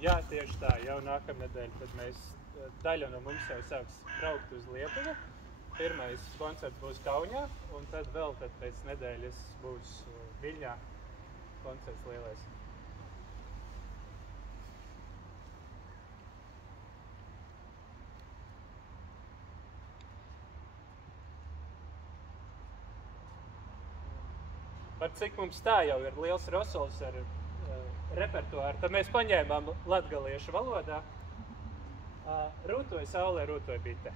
Jā, tieši tā, jau nākamnedēļ, tad daļa no mums jau sāks braukt uz Lietuvu. Pirmais koncerts būs Kaunijā, un tad vēl pēc nedēļas būs Viļņā koncerts lielais. Par cik mums tā jau ir liels rosols ar repertuāru, tad mēs paņēmām latgaliešu valodā. Rūtoja saulē, rūtoja bite.